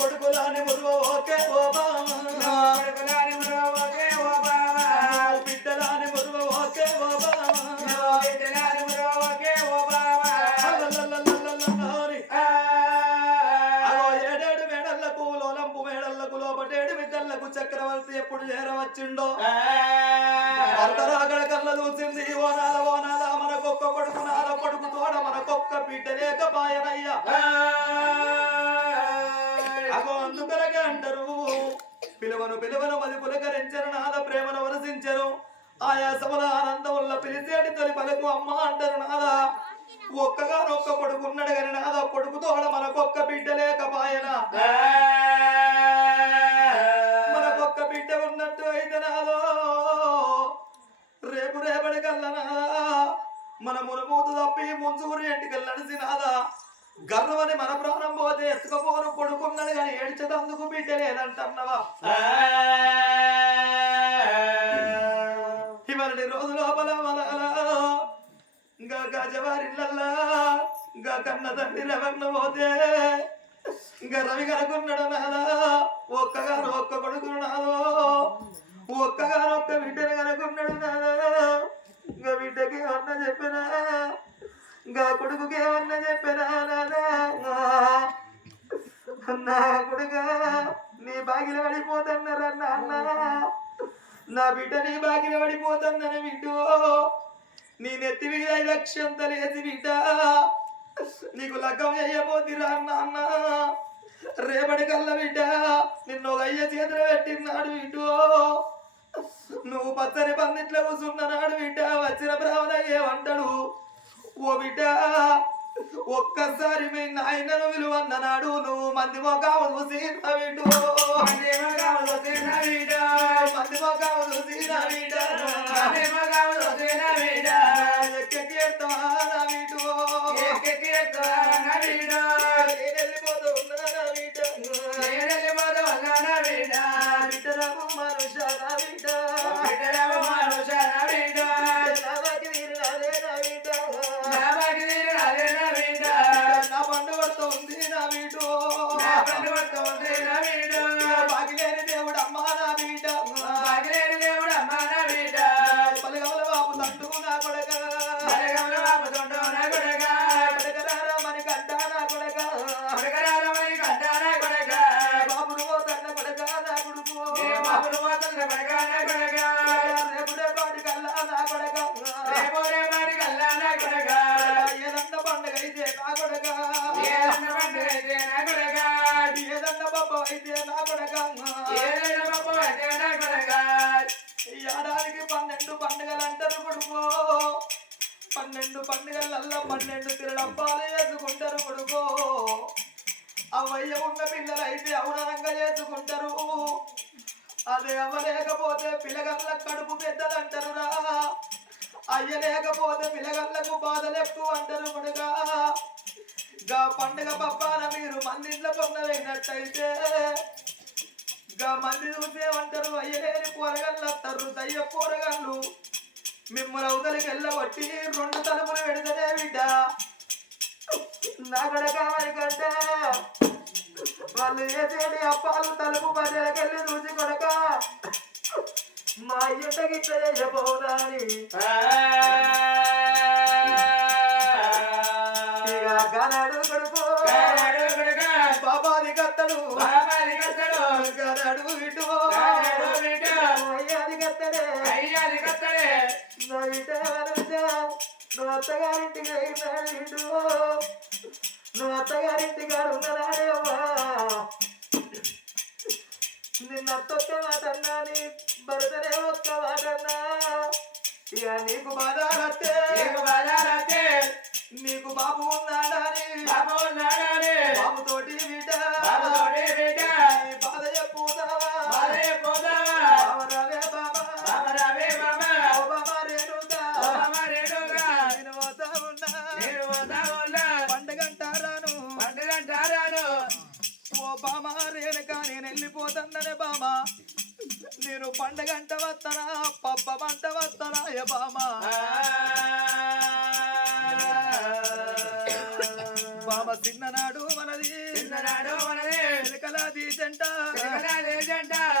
కొడుకులాని మురువ okay ఓ బావా బిడ్డలాని మురువ okay ఓ ఏడేడు మేడళ్లకు లోలంపు మేడళ్లకు లోపటేడు బిడ్డళ్లకు చక్రవర్తి ఎప్పుడు చేరవచ్చిండో అర్ధరాగడ కళ్ళ చూసింది ఓనాల ఓనాల మనకొక్క కొడుకు నాల కొడుకు తోడ మనకొక్క బిడ్డ లేక బాయనయ్యా అగో అందుకరగా అంటారు పిలువను పిలువను మది పులకరించరు నాద ప్రేమను వరసించరు ఆయా సభల ఆనందముల పిలిచేటి తొలి పలుకు అమ్మ అంటారు నాదా ఒక్కగానొక్క కొడుకున్నాడు కానీ నాదా కొడుకు తోడ మనకొక్క బిడ్డ లేక బాయన మనకొక్క బిడ్డ ఉన్నట్టు అయితే నాదో రేపు రేపటి కల్లా మన మునుమూతు తప్పి ముంజూరు ఇంటికి నడిచి నాదా గర్వని మన ప్రాణం పోతే ఎత్తుకపోను కొడుకున్నాడు కానీ ఏడ్చదందుకు బిడ్డ లేదంటన్నవా ఇవన్నీ రోజు లోపల ఇంకా గజవారిళ్ళల్లా ఇంకా కన్న తండ్రి రవన్న పోతే ఇంకా రవి కనుకున్నాడు నాదా ఒక్కగాను ఒక్క కొడుకును నాదో ఒక్కగాను ఒక్క బిడ్డను కనుకున్నాడు నాదా ఇంకా బిడ్డకి ఏమన్నా చెప్పినా ఇంకా కొడుకుకి ఏమన్నా చెప్పినా నాదా నా కొడుక నీ బాగిల పడిపోతున్నారన్న అన్న నా బిడ్డ నీ బాగిల పడిపోతుందని బిడ్డు నీ నెత్తి మీద 5 లక్షంత లేచి బిడ్డ నీకు లగ్గం అయ్యబోతిరా అన్న రేపటి కల్లా బిడ్డ నిన్ను ఒక అయ్య చేతులు పెట్టినాడు బిడ్డు నువ్వు పచ్చని పందిట్లో కూర్చున్నాడు బిడ్డ వచ్చిన బ్రాహ్మణ ఏమంటాడు ఓ బిడ్డ ఒక్కసారి మీ నాయనను విలువన్నాడు నువ్వు మంది మొగాము చూసి నవ్విడు మంది మొగాము చూసి వెళ్ళిపోతూ బిడ్డరాము మనుష నా పండు పడుతుంది నా వీడు బాగిలేని దేవుడు అమ్మా నా బిడ్డ పలగవల బాబు తంటూ నా కొడక పడకరామని కంటా నా కొడక బాబును పోతన్న కొడక నా కొడుకు రేపుడే పాటి కల్లా నా కొడక ఏదన్న పండుగ అయితే నా కొడక ఏదన్న పప్ప అయితే నా కొడక ఏడాదికి 12 పండుగలు అంటారు కొడుకో 12 పండుగలల్లా 12 తిరడప్పాలు చేసుకుంటారు కొడుకో అవయ్య ఉన్న పిల్లలు అయితే అవునంగా చేసుకుంటారు అదే అవ్వలేకపోతే పిల్లగల్ల కడుపు పెద్దదంటారు రా అయ్య లేకపోతే పిల్లగల్లకు బాధలు ఎక్కువ అంటారు కొడుక గా పండుగ పప్పాన మీరు మందింట్లో పొందలేనట్టయితే గా మంది చూసేమంటారు అయ్యలేని కూరగాయలు వస్తారు దయ్య కూరగాయలు మిమ్మల్ని అవతలికి వెళ్ళబట్టి 2 తలుపులు పెడితేనే బిడ్డ నా కొడక వారికంట వాళ్ళు వేసేది అప్పాలు తలుపు మధ్యలోకెళ్ళి చూసి కొడక మా అయ్యకి చేయబోదాని గనాడు కొడుకు బాబాది కత్తడు గనాడు ఇటు అయ్యాది కత్తడే నువ్వు అత్తగారింటికి అయినాడు ఇటు నువ్వు అత్తగారింటి గారు ఉన్నదాడే నిన్న అత్తొక్క మాటన్నా నీ భర్తనే ఒక్క మాటన్నా ఇక నీకు బాధాలత్తే నీకు బాబు ఉన్నాడని బాబుతోటి బిడ్డ బాధ చెప్పుదావా రవే బాబా రేణుగా నేను పోతా ఉన్నా పండగంటారాను ఓ బామా రేణుక నేను వెళ్ళిపోతాననే బామా నేను పండగంట వస్తానా పప్ప పంట వస్తానా ఏ బామా బామ చిన్ననాడు మనది ఎలకలాది జంట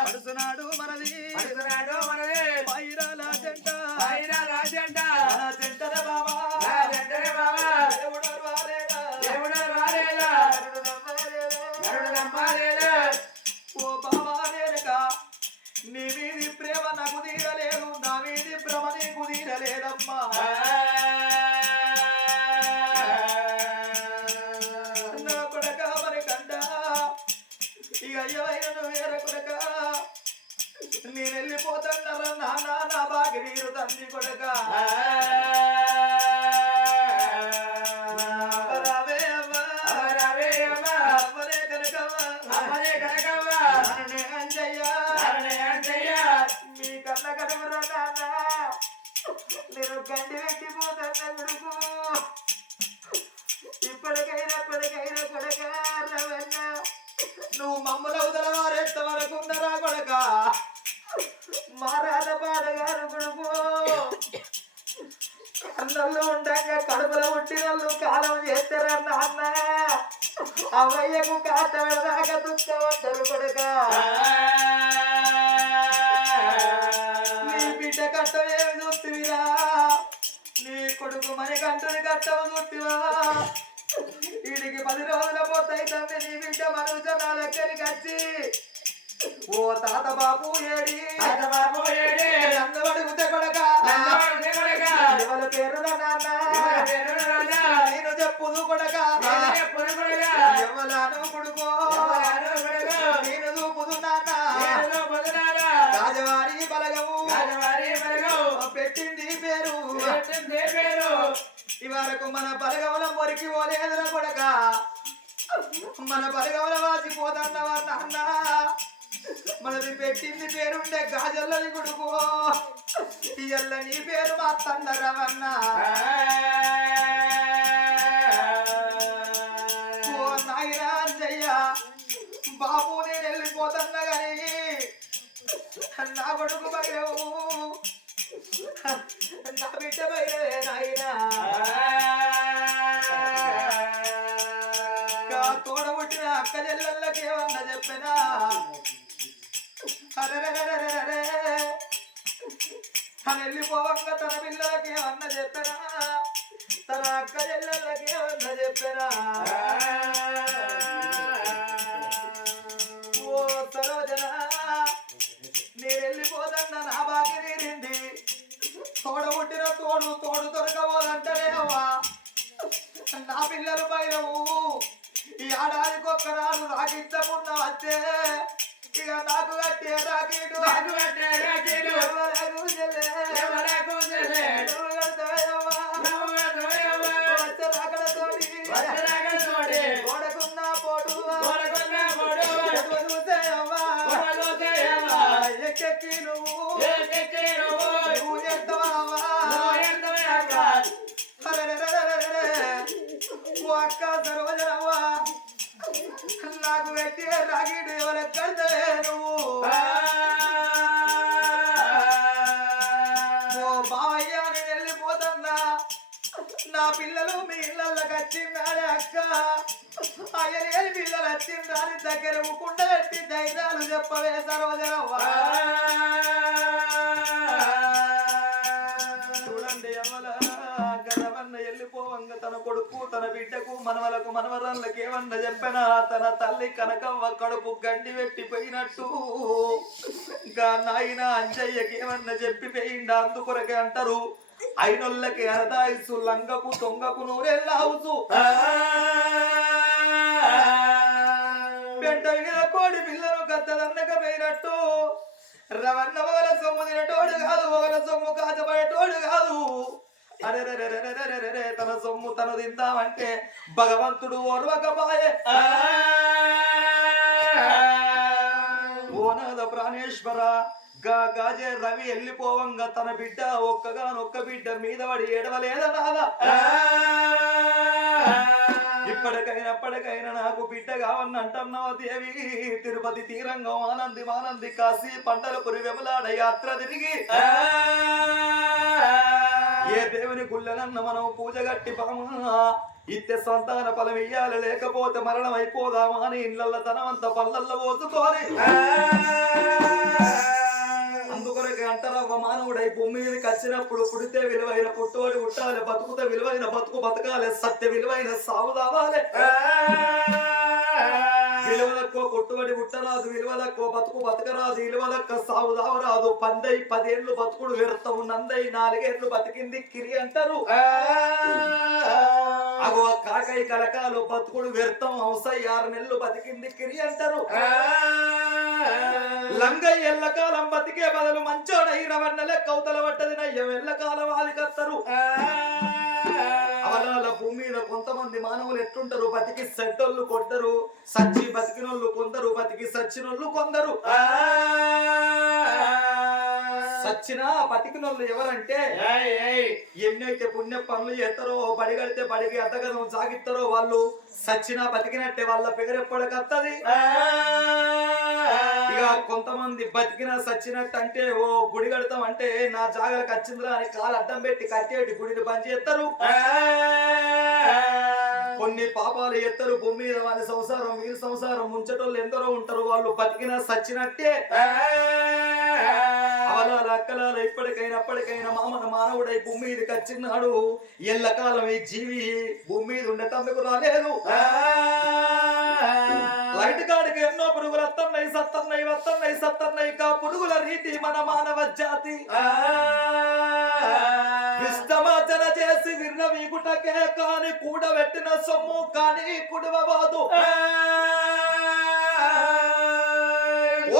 పడుసునాడు మనది పైరాల జంట జంటర బాబా ఓ బాబా నేనక నీ మీది ప్రేమ నాకు తీరలేదు నా మీది భ్రమ నీకు తీరలేదమ్మా నా కొడక మరి కంట ఇక అయ్యవైన వేరే కొడక నేను వెళ్ళిపోతానరా నాన్న నా బాగి నీరు తండ్రి కొడక మీ కన్న కడుగురా నాన్న నేను గండి పెట్టిపోతాను కొడుకు ఇప్పటికైనా కొడక రవన్న నువ్వు మమ్మల్ని అవతల వారెంత వరకు ఉన్నారా కొడక మారాల పాడగారు కొడుకు కన్నుల్లో ఉండగా కడుపులో ఉంటినళ్ళు కాలం చేస్తారా నాన్న అవయ్యకు కాత పెడదాకా దుఃఖం అంటారు కొడుక నీ బిడ్డ కట్టవేమి చూస్తువిరా నీ కొడుకు మన కంటుని కట్టవు చూస్తువా వీడికి 10 రోజుల పోతాయితే నీ బిడ్డ మనుషుల దగ్గరికి వచ్చి ఓ తాత బాబు ఏడి నన్ను అడుగుతే కొడక ఎవరి పేరు నాన్న నేను చెప్పుదు కొడక ఎవలాను కొడుకో నేను చూపుదు నాన్న రాజవారి బలగము పెట్టింది పేరు ఇవరకు మన బలగముల మొరికి పోలేదురా కొడక మన బలగముల వాసిపోతున్నవా నాన్న మనది పెట్టింది పేరుండే గాజల్లని కొడుకు ఇయ్యల్ల నీ పేరు మా తండరవన్న ఓ నాయనా అంజయ్య బాబు నేను వెళ్ళిపోతున్నా గాని నా కొడుకు బయలవు నా బిడ్డ బయలవే నాయనా తోడబుట్టిన అక్క చెల్లెళ్ళకి ఏమన్నా చెప్పినా తను వెళ్ళిపోవంగా తన పిల్లలకి ఏమన్నా చెప్పినా తన అక్క చెల్లెళ్ళకి ఏమన్నా చెప్పినా ఓ సరోజన నేను వెళ్ళిపోదన్నా నా బాకి తీరింది తోడబుట్టిన తోడు దొరకబోదంటనే అవ్వా నా పిల్లలు బయలవు ఈ ఏడాదికి ఒక్కనాడు రాకిద్దమున్న వచ్చే ఇక నాకు కట్టే రాకీడు కొడకున్న పోటు ఎక్కెక్కి నువ్వు చేస్తావా అక్క సరోజనవ్వా నాకు కట్టి రాగిడు ఎవరికి కడితే నువ్వు ఓ బావయ్య నేను వెళ్ళిపోతున్నా నా పిల్లలు మీ ఇళ్ళకి వచ్చిందాడే అక్క అయ్యలేని పిల్లలు వచ్చిందాని దగ్గర కుండ పెట్టి ధైర్యాలు చెప్పవే సరోజనవ్వా చూడండి అమలా గదవన్న వెళ్ళిపోవంగ తన కొడుకు తన బిడ్డకు మనవలకు మనవరాళ్ళకి ఏమన్నా చెప్పనా తన తల్లి కనకవ్వ కడుపు గండి పెట్టిపోయినట్టు ఇంకా నాయన అంజయ్యకి ఏమన్నా చెప్పిపోయిండా అందుకొరకే అంటారు అయినోళ్ళకి అరదాయిసు లంగకు తొంగకు నూరెళ్ళావుసు పెంట మీద కోడి పిల్లలు గద్దదన్నకపోయినట్టు రవన్న ఒకల సొమ్ము తినటోడు కాదు ఒకల సొమ్ము కాచబడేటోడు కాదు అరే తన సొమ్ము తను తిందామంటే భగవంతుడు ఓర్వకపాయే ఓనాద ప్రాణేశ్వర గాజే రవి వెళ్ళిపోవంగా తన బిడ్డ ఒక్కగానొక్క బిడ్డ మీద పడి ఏడవలేదనాదా ఇప్పటికైనా నాకు బిడ్డ కావన్న అంటున్నావా దేవి తిరుపతి తీరంగం ఆనంది కాశీ పంటలపురి వెములాడ యాత్ర తిరిగి ఏ దేవుని గుళ్ళనన్న మనం పూజ గట్టి పాము ఇత్తే సంతాన ఫలం ఇయ్యాలి లేకపోతే మరణం అయిపోదామా అని ఇళ్ళల్లో తనమంతా పళ్ళల్లో పోసుకొని అందుకొరకే అంటారవ్వ మానవుడై భూమి మీదకి వచ్చినప్పుడు పుడితే విలువైన పుట్టుబడి పుట్టాలి, బతుకుతే విలువైన బతుకు బతకాలి, సత్య విలువైన సాగు దావాలి. విలువలక్కో పుట్టుబడి పుట్టరాదు, విలువలక్కో బతుకు బతకరాదు, విలువలక్క సాగు దావరాదు. 10 ఏళ్ళు బతుకుడు వ్యర్థం, నందై 4 ఏళ్ళు బతికింది కిరి అంటారు. అగో కాకై కలకాలు బతుకుడు వ్యర్థం, అవసై 6 నెలలు బతికింది కిరి అంటారు. లంగై ఎల్లకాలం బతికే బదులు మంచోడై రవన్నలే కౌతల పట్టది నయ్యం ఎల్లకాలం ఆదికత్తరు. అవలాల భూమి మీద కొంతమంది మానవులు ఎట్లుంటారు, బతికి సెట్టోళ్ళు కొందరు, సచ్చి బతికినోళ్ళు కొందరు, బతికి సచ్చినోళ్ళు కొందరు. సచ్చిన బతికినోళ్ళు ఎవరంటే ఎన్నైతే పుణ్య పనులు చేస్తారో, బడి కడితే బడికి అద్దగదం సాగిస్తారో వాళ్ళు సచ్చినా బతికినట్టే, వాళ్ళ పేరు ఎప్పటికత్తది. ఇక కొంతమంది బతికినా సచ్చినట్టు అంటే ఓ గుడి కడతాం అంటే నా జాగాలకు వచ్చిందిరా అని కాలు అడ్డం పెట్టి కట్టేటి గుడిని పని చేస్తారు. కొన్ని పాపాలు ఎత్తరు భూమి మీద వాళ్ళ సంసారం వీరి సంసారం ముంచటోళ్ళు ఎందరో ఉంటారు, వాళ్ళు బతికినా సచ్చినట్టే. అవలాల అక్కలాల ఇప్పటికైనా మామన మానవుడై భూమి మీదకి వచ్చినాడు. ఎల్లకాలం ఈ జీవి భూమి మీద ఉండే తమ్ముకు రాలేదు. లైట్ కాడికి ఎన్నో పురుగులు అత్తన్నాయి సత్తన్నాయి కా పురుగుల రీతి మన మానవ జాతి విస్తమాచన చేసి విన్న వీగుటకే కాని కూడబెట్టిన సొమ్ము కాని కుడవబాదు.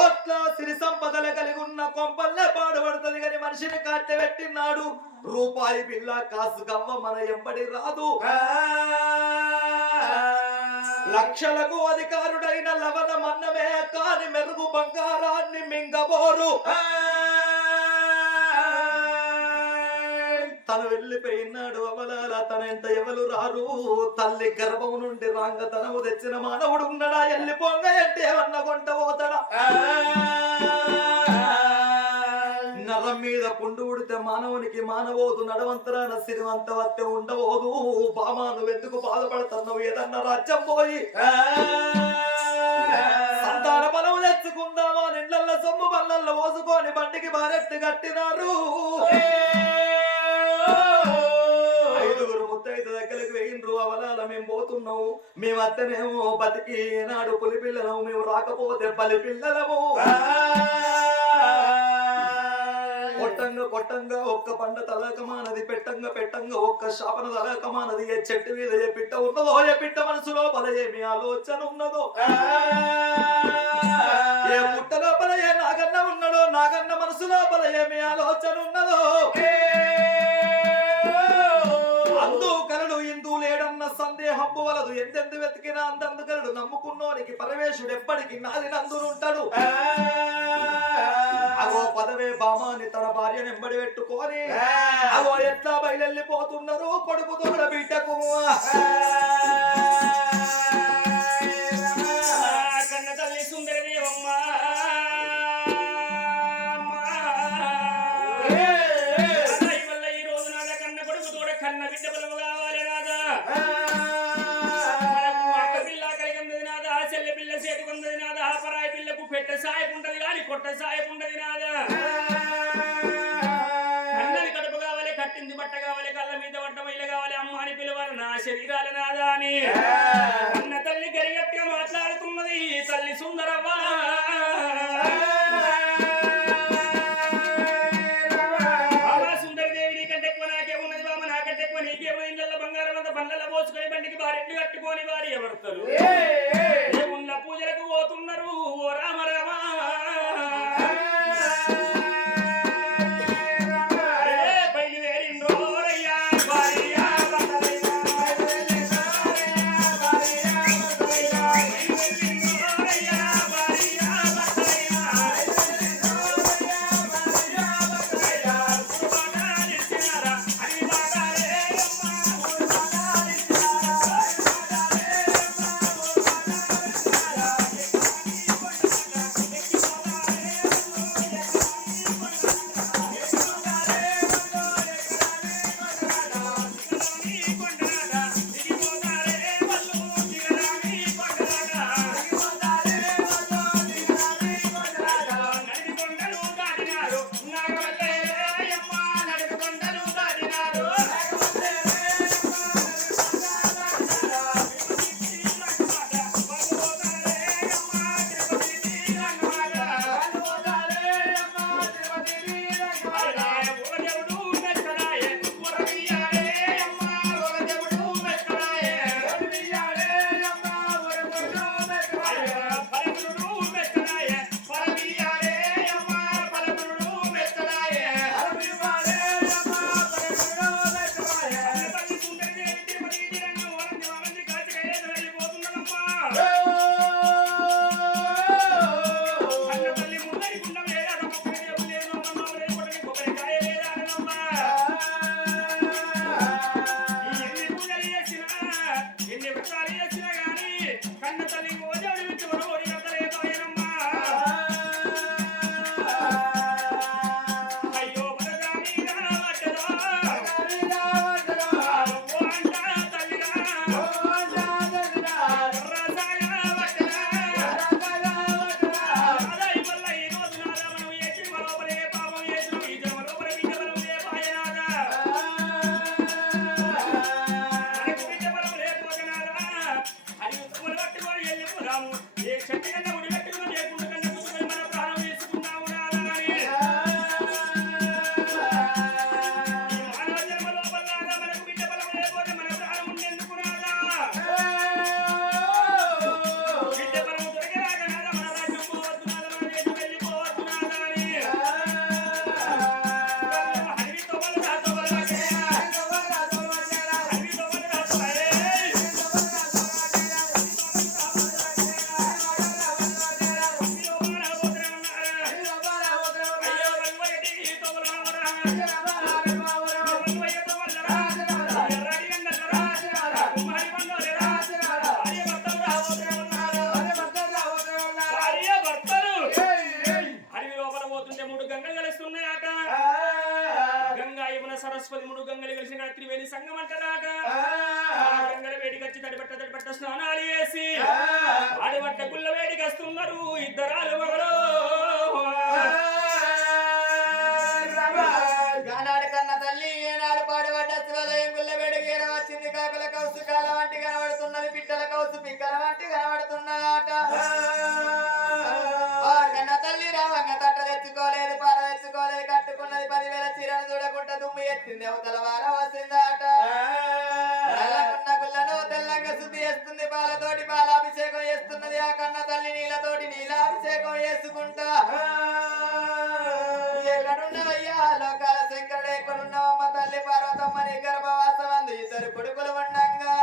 ఓట్ల సిరి సంపదలు కలిగి ఉన్న కొంపల్లే పాడుపడుతుంది కానీ మనిషిని కట్టబెట్టినాడు. రూపాయి బిల్ల కాసు గవ్వ మన ఎంబడి రాదు. లక్షలకు అధికారుడైన లవణ మన్నమే కాని మెరుగు బంగారాన్ని మింగబోరు. తను వెళ్ళిపోయినాడు అవలాల, తన ఎంత ఎవరు రారు. తల్లి గర్భం నుండి రాంగ తనవు తెచ్చిన మానవుడు ఉన్నాడా, వెళ్ళిపోంగ అంటే ఏమన్నా కొంట పోతాడా. నరం మీద పుండు ఉడితే మానవునికి మానవోదు, నడవంతరాన సిరివంత వత్తే ఉండవోదు. బామా నువ్వు ఎందుకు బాధపడుతున్నావు, ఏదన్నా రాజ్యం పోయి సంతాన బలం తెచ్చుకుందామా నిండ్ల సొమ్ము బల్లల్లో పోసుకొని బండికి బారెత్తి కట్టినారు. 5 ముత్తైదు దగ్గరకు వేయిండ్రు. అవలాల మేము పోతున్నావు, మేము అత్తనేమో బతికి ఏనాడు పులి పిల్లలము, మేము రాకపోతే పలి పిల్లలము. కొట్టంగా ఒక్క పంట తలకమానది, పెట్టంగా ఒక్క శాపన తలకమానది. ఏ చెట్టు మీద ఏ పిట్ట ఉన్నదో, ఏ పిట్ట మనసు లోపల ఏమి ఆలోచన ఉన్నదో, ఏ పుట్ట లోపల ఏ నాగన్న ఉన్నాడో, నాగన్న మనసు లోపల ఏమి ఆలోచన ఉన్నదో. అందుకలడు ఇందు లేడన్న సందేహంబు వలదు, ఎందెందు వెతికినా అందందుకలడు. నమ్ముకున్నోనికి పరమేశుడు ఎప్పటికి నాది నందునుంటాడు. అగో పదవే బామాని తన భార్యను ఎంబడి పెట్టుకొని అగో ఎట్లా బయలుపోతున్నారు కొడుకు తోడ బిడ్డకు. కన్న తల్లి సుందరదేవమ్మ ఈ రోజు నాద కన్న కొడుకు తోడ కన్న బిడ్డ బలము కావాలి నాదా. అక్క పిల్ల కలిగింది నాదా, చెల్లె పిల్ల చేతుకుంది నాదా, పరాయి పిల్లకు పెట్ట సాయపు ఉంటది కానీ కొట్ట సాయపు ఉండదు నాదా. కన్నని కడుపు కావాలి, కట్టింది బట్ట కావాలి, కళ్ళ మీద పడ్డ మైల కావాలి, అమ్మ అని పిలవాలి నా శరీరాల నాదా అని అన్న తల్లి గరిగట్టిగా మాట్లాడుతున్నది తల్లి సుందరవ్వ. సుందరదేవి నీకంటే ఎక్కువ నాకే ఉన్నది బామ, నాకంటే ఎక్కువ నీకే ఉన్నది. ఇళ్ళ బంగారం అంతా బండ్లలో పోసుకొని బండికి భార్యలు కట్టుకొని భార్య ఎవరుతారు ఉన్న పూజలకు పోతున్నారు. ఓ రామ రామ ఎన్నాళ్ళు చేసిన గాని కన్న తల్లి ఓజోడి విచ్చి ఓడి కట్టలేకపోయినమ్మా అయ్యో బలరామి రావటరా ఓ అంటా తల్లిరా రసాయన వటరా అదై వల్ల ఈ రోజు నాదా మనం ఏచి మరోపరే పాపం చేసిన ఈ జన్మలోపరే విజయవరములే పాయనాదా మనకు విజయవరం లేకపోతేనాదా అది ఉత్తములు పట్టుకొని వెళ్ళిపోరాము ఏ చెట్టు కన్నా ఉడి పెట్టుకుని లేకుండా కన్నా కూర్చొని మన ప్రాణం తీసుకున్నాము నాదా అని ఈ మానవ జన్మ లోపల నాదా మనకు విజయవరం లేకపోతే మన ప్రాణం ఉండేందుకు నాదా విజయవరం దొరికేలాగా నాదా మన రాజ్యం పోవద్దు నాదా మన దేశం వెళ్ళిపోవద్దు నాదా అని హరివితో బలరాతో బలరాకేనా హరివితో బలరాతో అరే సరస్వతి మూడు గంగలు కలిసిన త్రివేణి సంగం అంటారాట గంగల వేడికి వచ్చి తడిపట్ట స్నానాలు చేసి ఆడిపట్ట గుళ్ళ వేడికి వస్తున్నారు ఇద్దరాలు మగలు గానాడు కన్న తల్లి ఏనాడు పాడుబడ్డ శివాలయం గుళ్ళ వేడికి వచ్చింది కాకుల కౌసు కాల వంటి కనబడుతున్నది పిట్టల కౌసు పిక్కల వంటి కనబడుతున్నదాట కన్న తల్లి రావంగ తట్ట తెచ్చుకోలేదు పార తెచ్చుకోలేదు కట్టుకున్నది 10,000 చీరను చూడకుండా దుమ్ము ఎత్తింది అవతల వారం వస్తుందాట నల్లకున్న గుళ్ళను తెల్లంగా శుద్ధి చేస్తుంది పాలతోటి పాలాభిషేకం చేస్తున్నది ఆ కన్న తల్లి నీళ్ళతోటి నీలాభిషేకం చేసుకుంటా ఎక్కడున్నవయ్యా లోకాల శంకరుడు ఎక్కడున్నావమ్మ తల్లి పార్వతమ్మ నీ గర్భవాసం అందు ఇద్దరు కొడుకులు ఉండంగా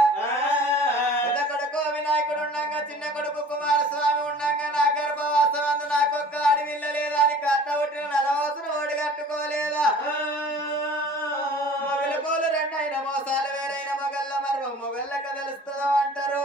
పెద్ద కొడుకు వినాయకుడు ఉండంగా చిన్న కొడుకు కుమారస్వామి ఉండంగా నా గర్భవాసం అందు నాకొక్క అడవిల్ల లేదా అని కట్ట పుట్టిన నలవాసును ఓడి కట్టుకోలేదా మొగల పోలు రెండైన మోసాలు వేరైన మొగల్ల మర్మం మొగళ్ళక తెలుస్తుందో అంటారు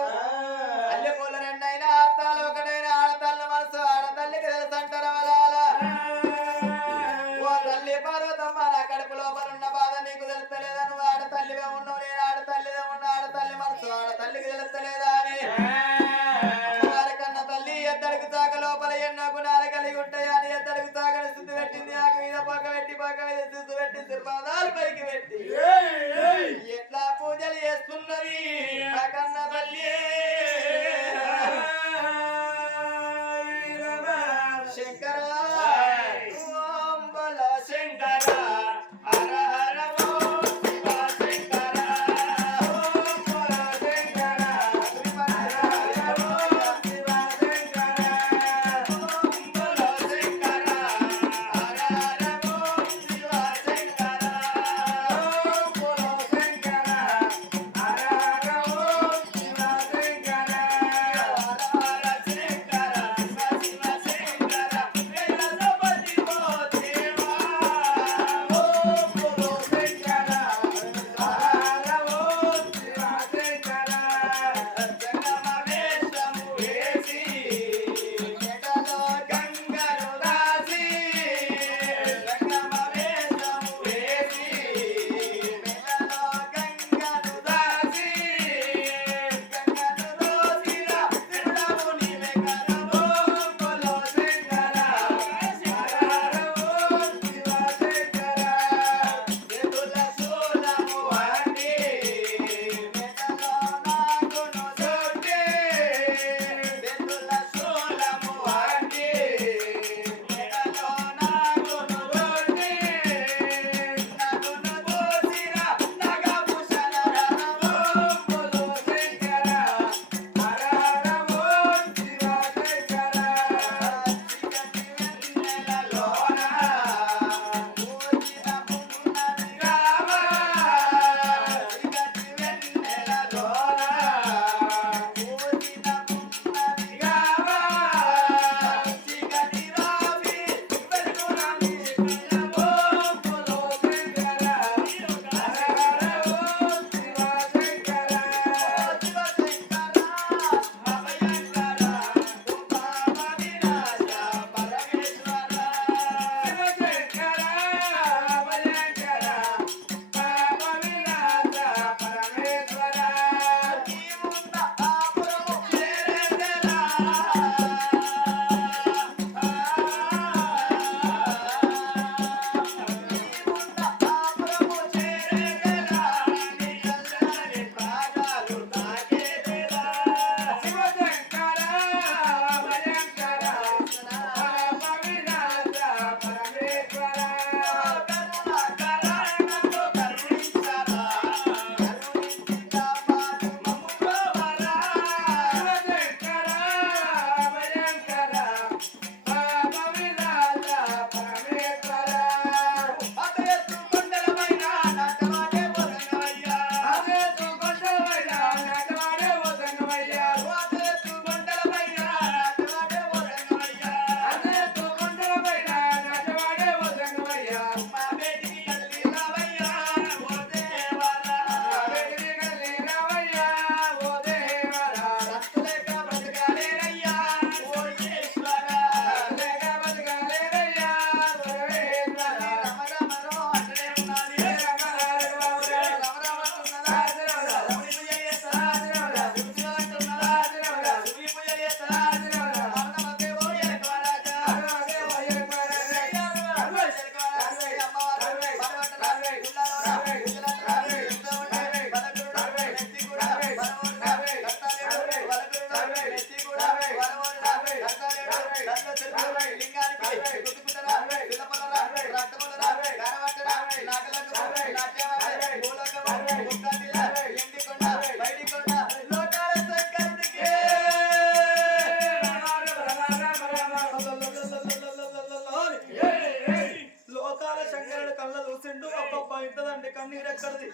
కన్నీరు ఎక్కడిది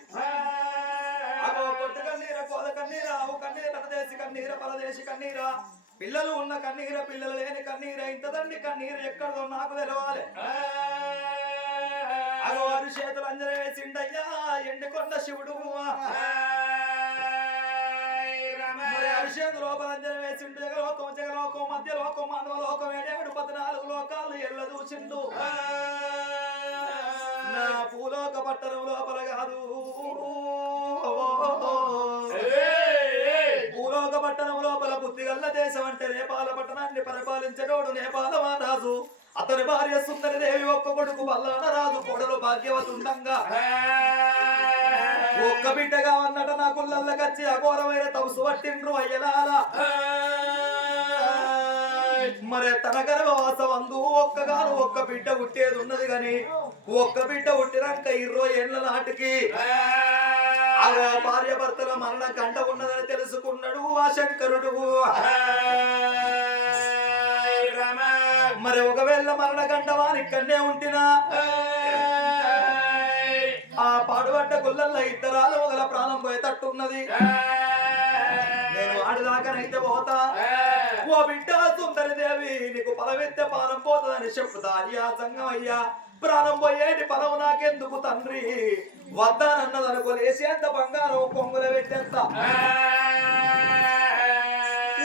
అగో కొట్టు కన్నీర కోద కన్నీర ఆవు కన్నీర నరదేశి కన్నీర పరదేశి కన్నీర పిల్లలు ఉన్న కన్నీర పిల్లలు లేని కన్నీర ఇంతదండి కన్నీరు ఎక్కడదో నాకు తెలవాలి అగో వారి చేతులు అంజన వేసిండయ్యా ఎండుకొండ శివుడు మరి అరిషేతు లోపల అంజన వేసిండు జగలోకం జగలోకం మధ్య లోకం మానవ లోకం 7 14 లోకాలు ఎల్ల చూసిండు నా పూలోక పట్టణం లోపల కాదు పూలోక పట్టణం లోపల బుద్ధిగల్ల దేశం అంటే నేపాల పట్టణాన్ని పరిపాలించడోడు నేపాల మహారాజు అతని భార్య సుందరి దేవి ఒక్క కొడుకు బల్లాన రాజు కోడలు భాగ్యవతుండంగా ఒక్క బిడ్డగా అన్నట నా కుళ్ళల్లకచ్చి అఘోరమైన తమసు పట్టిండ్రు అయ్యలాల మరి తన గర్భవాసం అందు ఒక్కగాను ఒక్క బిడ్డ పుట్టేది ఉన్నది గాని ఒక్క బిడ్డ పుట్టినాక 20 ఏళ్ల నాటికి భార్య భర్తల మరణ గంట ఉన్నదని తెలుసుకున్నాడు ఆ శంకరుడు మరి ఒకవేళ మరణ గంట వారి ఇక్కడనే ఉంటినా ఆ పాడుబడ్డ గుళ్ళల్లో ఇద్దరాలు ఒకల ప్రాణం పోయేటట్టున్నది నేను ఆడిదాకానైతే పోతా ఓ బిడ్డ సుందరి దేవి నీకు పొలవెత్తే పానం పోతుందని చెప్పుతా అయ్యా సంగం అయ్యా ప్రాణం పోయేటి పొలం నాకెందుకు తండ్రి వద్దానన్నదనుకో లేసేంత బంగారం పొంగుల పెట్టేంత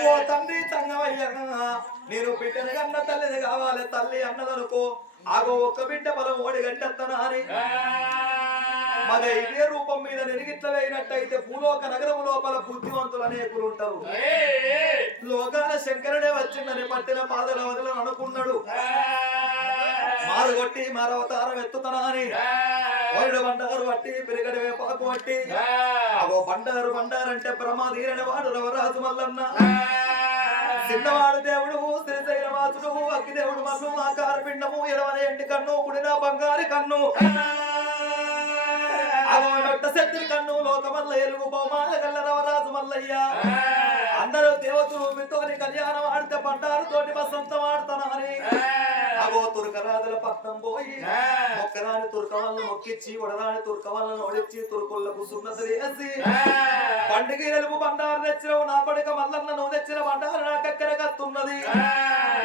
ఓ తండ్రి సంగమయ్యా నేను బిడ్డని కన్న తల్లిని కావాలి తల్లి అన్నదనుకో ఆగో ఒక్క బిడ్డ పొలం ఓడి గంటెత్తనా అని మరి ఇదే రూపం మీద నిరిగిట్ల వేయినట్టయితే భూలోక నగరం లోపల బుద్ధివంతులు అనేకులు ఉంటారు లోకాల శంకరుడే వచ్చిందని పట్టిన పాదల వదలని అనుకున్నాడు మారుగొట్టి మరవతారం ఎత్తుతనా అని ఓడు బండారు పట్టి పెరిగడి వేపాకు పట్టి అవో బండారంటే ప్రమాదీరని వాడు రవరాజు మల్లన్న చిన్నవాడు దేవుడు శ్రీశైలవాసుడు అగ్గి దేవుడు మల్లు ఆకార పిండము ఎడవని ఎండి కన్ను కుడిన బంగారు కన్ను శక్తి కన్ను లోకమల్ల ఎలుగు బొమ్మాల గల్ల రవరాజు మల్లయ్య అందరూ దేవతలు మీతోని కళ్యాణం ఆడితే బండారు తోటి వసంతం ఆడతానని అగో తురకరాజుల పట్నం పోయి ఒక్కరాని తుర్కవల్ల మొక్కిచ్చి ఉడరాని తుర్కవల్లను ఒడిచ్చి తురుకులకు సున్నతి వేసి పండుగ ఎలుగు బండారు తెచ్చినవు నా కొడుక మల్లన్న నువ్వు తెచ్చిన బండారు నాకెక్కడ కత్తున్నది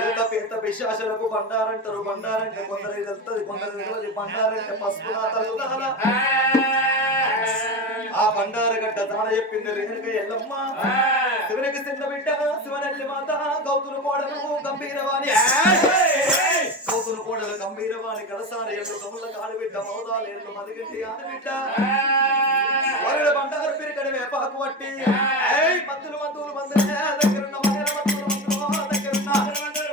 భూత పీత పిశాచులకు బండారంటారు బండారంటే కొందరికి వెళ్తుంది కొందరికి తెలియదు బండారంటే పసుపు నా తల్లుదాల ఆ బండారు గడ్డ తాన చెప్పింది రేణుక ఎల్లమ్మ శివునికి చిన్న బిడ్డ శివనల్లి మాత గౌతులు కోడలు గంభీరవాణి గౌతులు కోడలు గంభీరవాణి కలసారి ఎల్లు కములకు ఆడబిడ్డ మౌదాలు ఎల్లు మదిగంటి ఆడబిడ్డ వరడు బండారు పిరికడి వేపాకు పట్టి మందులు మందులు మందులు దగ్గరున్న మహిళ మందులు మందులు దగ్గరున్న మందులు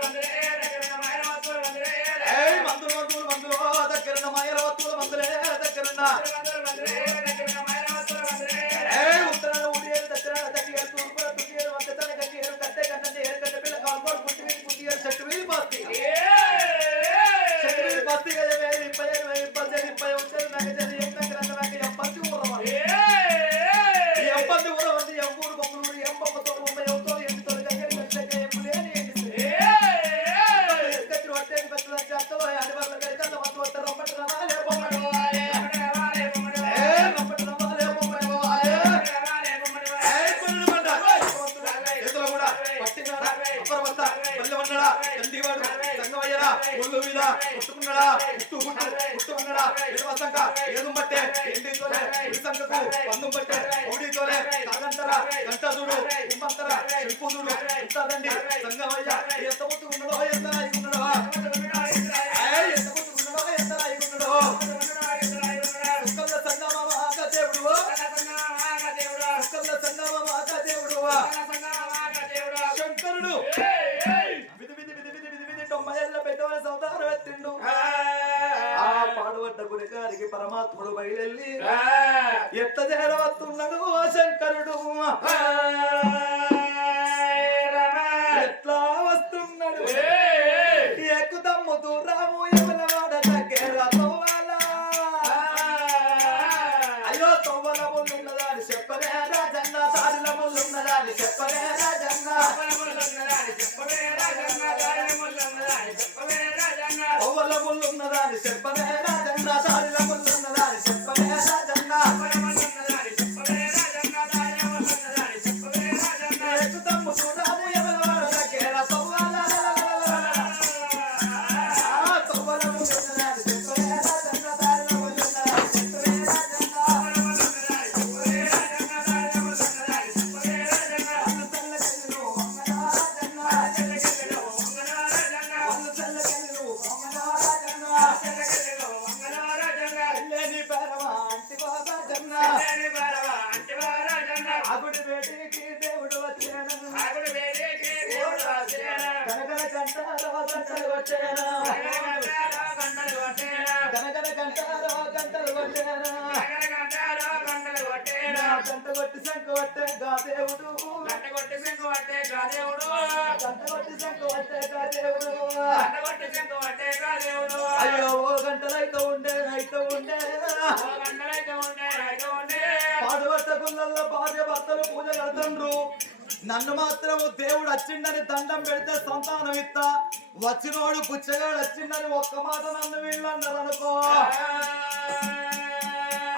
మందులు మందులు దగ్గరున్న మహిళ వత్తులు మందులే దగ్గరున్న ఉత్తరాన ఉడియేరు దక్షిణాన దక్షిణేరు తూర్పున తుడియేరు వంకతన గట్టియేరు కట్టే కట్టంటే ఏరు కట్టే పిల్ల కాల్కోడు పుట్టియేరు చెట్టు వీధి పాస్తి చెట్టు వీధి పాస్తి కదా వేరు 20 వచ్చేది నాకు తెలియదు ఏం నాకు ఎంపంది ఊరవాలి ఎంపంది ఊరవంది ఎంపూరు బొమ్మలు ఎంపమ్మతో ఎవరితో ఎంతో గంగని గంటగా ఎంపులేని ఎక్కడి వట్టేది పెద్దలు చేస్తావా ఆడివాళ్ళ గడికల్లో వద్దు వస్తారు రమ్మటి రమాలే బొమ్మడు శంకరుడు ఆ పాడుబడ్డ గురిగారికి పరమాత్ముడు బయలెళ్ళి ఎట్ట చేరవస్తున్నాడు శంకరుడు ఎట్లా వస్తున్నాడు ఎక్కుదమ్ము దూరము ఎవలవాడ దగ్గర అయ్యో తొవ్వల ముళ్ళున్నదా అని చెప్పలే రాజన్న దారిల ముళ్ళున్నదా అని చెప్పలే రాజన్న తొవ్వల ముళ్ళున్నదా అని చెప్పలే రాజన్న దారిల ముళ్ళున్నదా అని చెప్పలే రాజన్న గంటలు కొట్టేనా గనగన గంటారో గంటలు కొట్టేనా గంట కొట్టి శంకు పట్టే గా దేవుడు గంట కొట్టి శంకు పట్టే గా దేవుడు అయ్యో ఓ గంటలైతే ఉండే పాడుబట్ట గుళ్ళల్లో భార్య భర్తలు పూజ కడుతుండ్రు నన్ను మాత్రము దేవుడు వచ్చిండని దండం పెడితే సంతానం ఇత్తా వచ్చినోడు పుచ్చగాడు వచ్చిండని ఒక్క మాట నన్ను వీళ్ళు అన్నారు అనుకో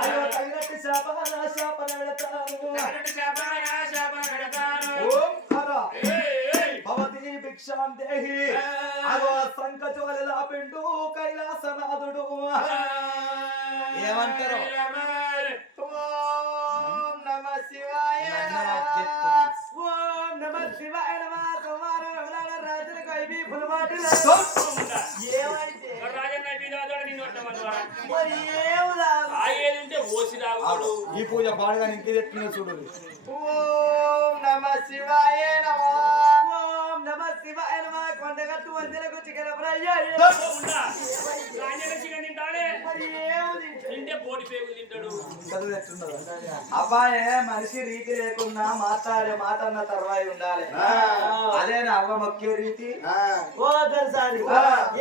అయ్యో తగినట్టు శాపన పెడతాను ఓం హర భవతి భిక్షాం దేహి అగో సంకచోలిలా పిండు కైలాసనాథుడు ఏమంటారు ఓం నమ శివాయ ఓం నమ శివాయ నమ కుమార రాజులకు ఐబీ ఫుల్మాటిల ఏమైతే రాజన్న బిదాదోడ నిన్ను వట్టమన్నవారా మరి ఏములా ఆయేలుంటే ఓసి రావుడు ఈ పూజ పాడగా ఇంకేదెత్తుందో చూడు ఓం నమ శివాయ నమ ఓం నమ శివాయ నమ కొండగట్టు వందలకు చికెన్ ఫ్రై ఉండా రాజన్న చికెన్ తింటాడే మరి ఏముంది తింటే బోడి పేగులు తింటాడు చదువు ఎట్లున్నదో అబ్బాయే మనిషి రీతి లేకున్నా మాట్లాడే మాట అన్న తర్వాయి ఉండాలి అదే నా అవ్వ మొక్కే రీతి ఓ దర్శాని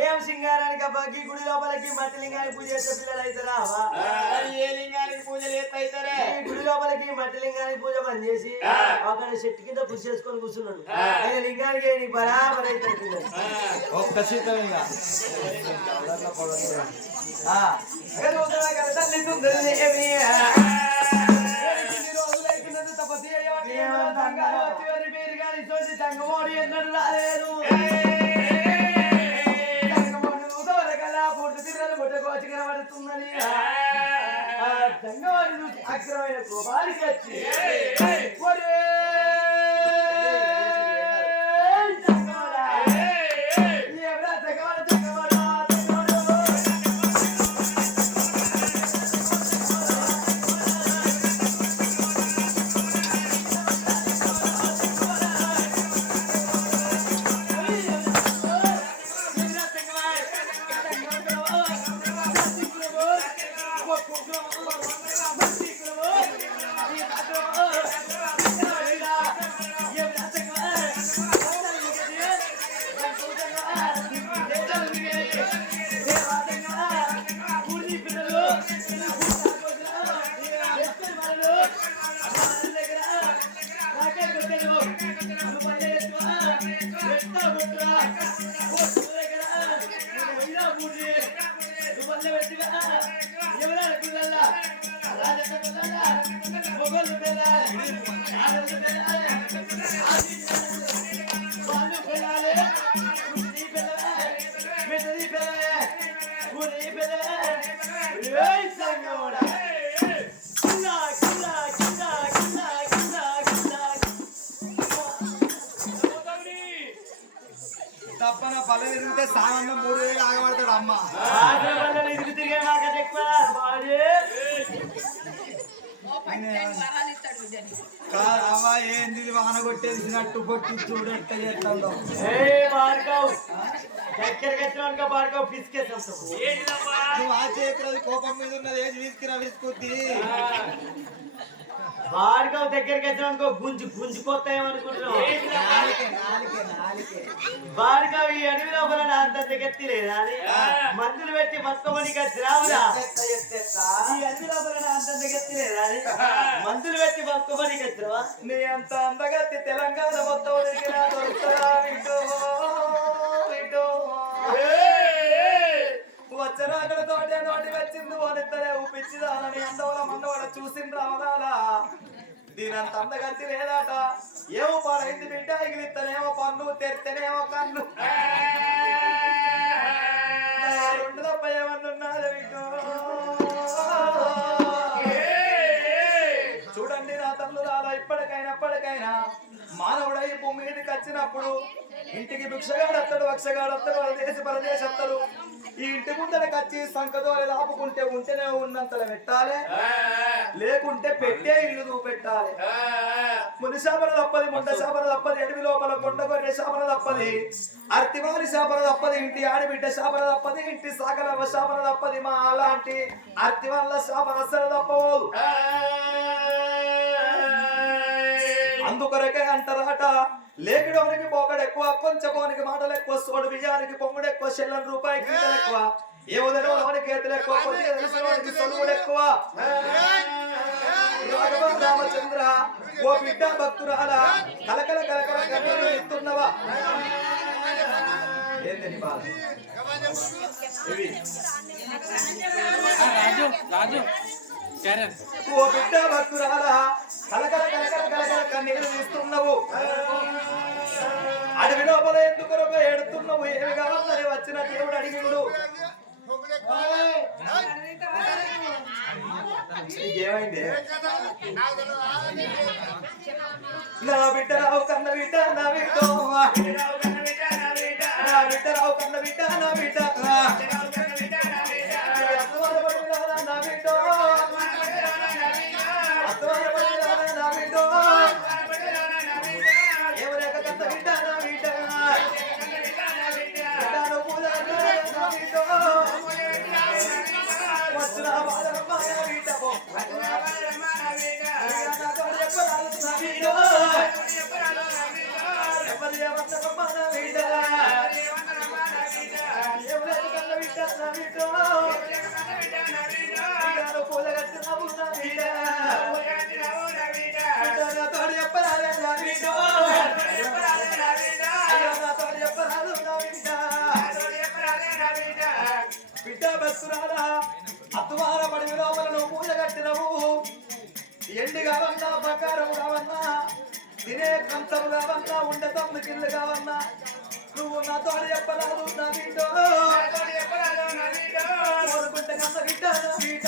ఏం సింగారానికి అబ్బాకి గుడి లోపలికి మట్టి లింగానికి పూజ చేసే పిల్లలు అవుతారా ఏ లింగానికి పూజలు అవుతారే గుడి లోపలికి మట్టి లింగానికి పూజ పని చేసి అక్కడ చెట్టు కింద పుష్ చేసుకొని కూర్చున్నాడు ఆయన లింగానికి నీకు బరాబర్ అవుతారు పిల్లలు ఒక్క శీతం ఇక తల్లి సుందరి తంగమోడి ఎన్నడు రాలేదు పూర్తి పిల్లలు పుట్టకోచి కనబడుతుందని తంగమోడి చూసి అగ్రమైన కోపానికి వచ్చి తప్పన పల్లె తిరిగితే సామాన్లు 3000 ఆగబడతాడు అమ్మ అవ్వ ఏంది వాన కొట్టేసినట్టు కొట్టి చూడు ఎట్ట చేస్తుందో నువ్వు ఆ చేతులు కోపం మీద ఉన్నది ఏది విసికిరా విసుకుద్ది భార్గవ్ దగ్గరికి వచ్చినానుకో గుంజుకొస్తాయేమనుకుంటున్నావు భార్గవ్ ఈ అడవి లోపల అంత దగ్గెత్తి లేదా మందులు పెట్టి బతుకమనికి వచ్చిరావురా ఈ అడవి లోపల అంత దగ్గెత్తి లేదా మందులు పెట్టి బతుకమనికి వచ్చిరావా నీ అంత అందగత్తి తెలంగాణ మొత్తం వచ్చిన అక్కడ తోటే నోటి వచ్చింది పోనిద్దరే పిచ్చిదానని అందవల మందవాడ చూసింది రావాలా దీనంత అందగత్తి లేదాట ఏమో పాడైంది బిడ్డ ఎగిరిత్తనేమో పన్ను తెరితేనేమో కన్ను రెండు తప్ప ఏమన్నా ఉన్నది బిడ్డ చూడండి నా తల్లులారా ఇప్పటికైనా మానవుడై భూమి మీదకి వచ్చినప్పుడు ఇంటికి భిక్షగాడత్తడు వక్షగాడత్తడు పరదేశత్తడు ఈ ఇంటి ముందరకి వచ్చి సంకదోలు లాపుకుంటే ఉంటేనే ఉన్నంతలో పెట్టాలి లేకుంటే పెట్టే ఇల్లు పెట్టాలి ముని చేపలు తప్పది ముండ చేపలు తప్పది అడవి లోపల కొండగొర్రె బిడ్డ శాపన తప్పది అర్తివాలి శాపన తప్పది ఇంటి ఆడబిడ్డ శాపన తప్పది ఇంటి సాగలవ శాపన తప్పది మా అలాంటి అర్తి వల్ల శాపన అసలు తప్పవు అందుకొరకే అంటారట లేకిడోనికి పోకడు ఎక్కువ కొంచెపోనికి మాటలు ఎక్కువ సోడు బియ్యానికి పొంగుడు ఎక్కువ చెల్లని రూపాయి గీతలు ఎక్కువ ఏ ఉదయవానికి ఏతులు ఎక్కువ కొద్దిగా తెలిసినవానికి సొలుగుడు ఎక్కువ రాఘవ రామచంద్ర ఓ బిడ్డ భక్తురాల కలకల కలకల కన్నీరు ఇస్తున్నవా ఏంటని బాధ ఇవి ఓ బిడ్డ భక్తురాల కలకల కలకల కలకల కన్నీరు తీస్తున్నావు అడవి లోపల ఎందుకొరక ఏడుతున్నావు ఏమి కావాలని వచ్చిన దేవుడు అడిగిండు ఏమైంది నా బిడ్డ రావు కన్న బిడ్డ నా బిడ్డ నా బిడ్డ రావు కన్న బిడ్డ నా బిడ్డ నా బిడ్డ ఎవరేక కన్న బిడ్డ నా బిడ్డ వచ్చిన బాధమ్మ నా బిడ్డ ఎవరి ఏమన్నమ్మ నా బిడ్డ ఎవరేక కన్న బిడ్డ నా బిడ్డ పూల కట్టినవు నా బిడ్డ తోడు చెప్పరాలే నా బిడ్డ తోడు చెప్పరాదు నా బిడ్డ బిడ్డ బస్సురాలా అత్తువార పడి లోపల నువ్వు పూజ కట్టినవు ఎండు కావన్నా బకారం కావన్నా తినే కంతం కావన్నా ఉండే తమ్ముకిల్లు కావన్నా నువ్వు నా తోడు చెప్పరాదు నా బిడ్డ కోరుకుంటే కన్న బిడ్డ నా బిడ్డ